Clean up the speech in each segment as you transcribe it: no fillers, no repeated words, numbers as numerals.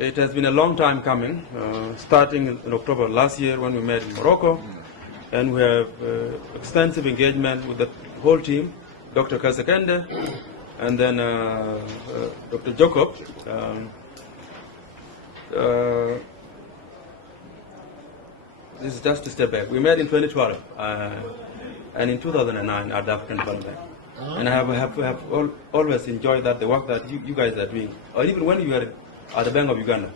It has been a long time coming, starting in October last year when we met in Morocco, and we have extensive engagement with the whole team, Dr. Kasekende, and then Dr. Jacob. This is just a step back. We met in 2012 and in 2009 at the African Parliament. And I have always enjoyed the work that you guys are doing, or even when you were at the Bank of Uganda.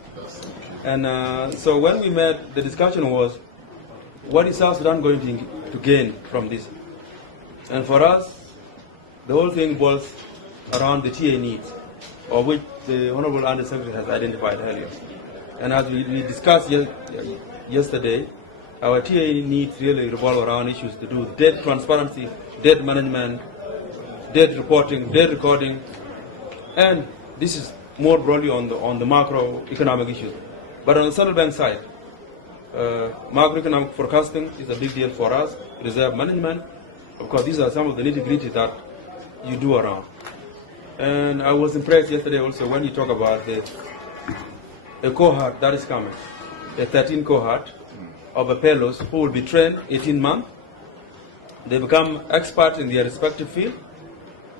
And so when we met, the discussion was, what is South Sudan going to gain from this? And for us, the whole thing boils around the TA needs, of which the Honorable Under Secretary has identified earlier. And as we discussed yesterday, our TA needs really revolve around issues to do with debt transparency, debt management, debt reporting, debt recording, and this is more broadly on the macroeconomic issues. But on the central bank side, macroeconomic forecasting is a big deal for us, reserve management. Of course, these are some of the nitty-gritty that you do around. And I was impressed yesterday also when you talk about a cohort that is coming, a 13 cohort of fellows who will be trained 18 months. They become experts in their respective field.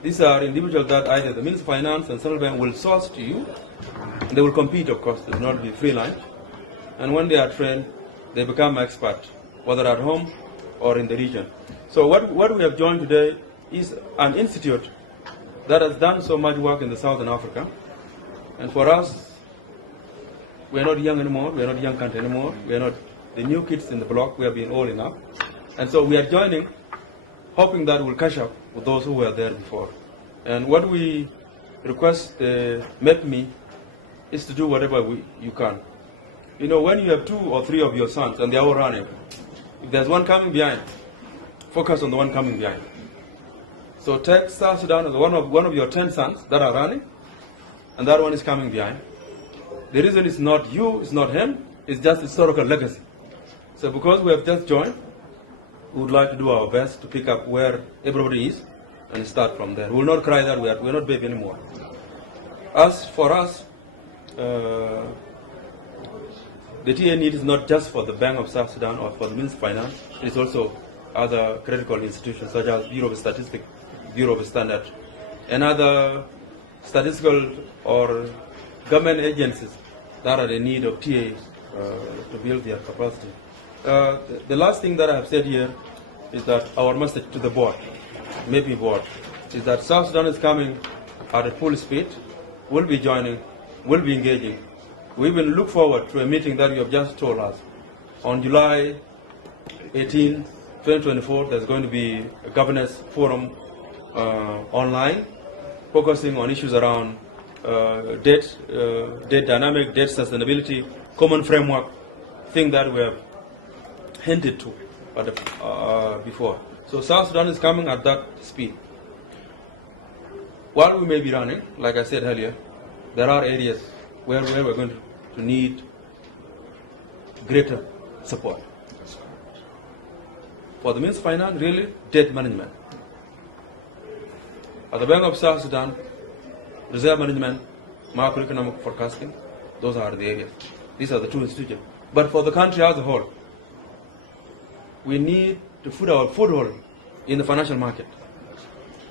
These are individuals that either the Ministry of Finance and Central Bank will source to you. And they will compete, of course, they will not be free lunch. And when they are trained, they become experts, whether at home or in the region. So what we have joined today is an institute that has done so much work in the Southern Africa. And for us, we are not young anymore, we are not young country anymore, we are not the new kids in the block, we have been old enough. And so we are joining, hoping that we'll catch up with those who were there before. And what we request MEPME is to do whatever you can. You know, when you have 2 or 3 of your sons and they are all running, if there's one coming behind, focus on the one coming behind. So take South Sudan as one of your 10 sons that are running, and that one is coming behind. The reason is not you, it's not him, it's just historical legacy. So because we have just joined, we would like to do our best to pick up where everybody is and start from there. We will not cry that we're not baby anymore. As for us, the TA need is not just for the Bank of South Sudan or for the Ministry of Finance, it is also other critical institutions such as Bureau of Statistics, Bureau of Standards, and other statistical or government agencies that are in need of TAs to build their capacity. The last thing that I have said here is that our message to the board, maybe board, is that South Sudan is coming at a full speed, will be joining, will be engaging. We will look forward to a meeting that you have just told us. On July 18, 2024, there's going to be a governance forum online, focusing on issues around debt dynamic, debt sustainability, common framework, thing that we have hinted to before. So South Sudan is coming at that speed. While we may be running, like I said earlier, there are areas where we're going to need greater support. For the Ministry of Finance, really, debt management. At the Bank of South Sudan, reserve management, macroeconomic forecasting, those are the areas. These are the 2 institutions. But for the country as a whole, we need to put our foothold in the financial market,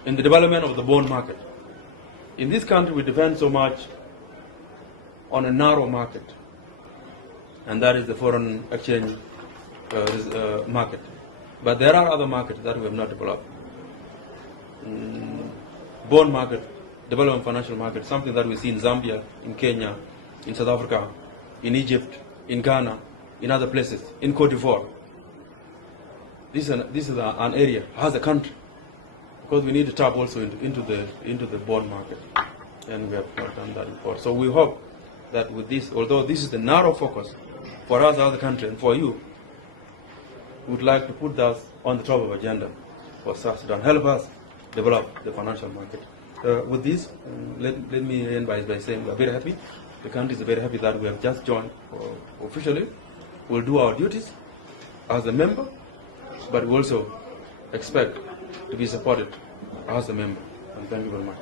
in the development of the bond market. In this country, we depend so much on a narrow market, and that is the foreign exchange market. But there are other markets that we have not developed. Bond market, development financial market, something that we see in Zambia, in Kenya, in South Africa, in Egypt, in Ghana, in other places, in Cote d'Ivoire. This is an area as a country, because we need to tap also into the bond market, and we have not done that before. So we hope that with this, although this is the narrow focus for us as a country and for you, we would like to put that on the top of the agenda for South Sudan. Help us develop the financial market. With this, let me end by saying we are very happy. The country is very happy that we have just joined officially. We'll do our duties as a member, but we also expect to be supported as a member. And thank you very much.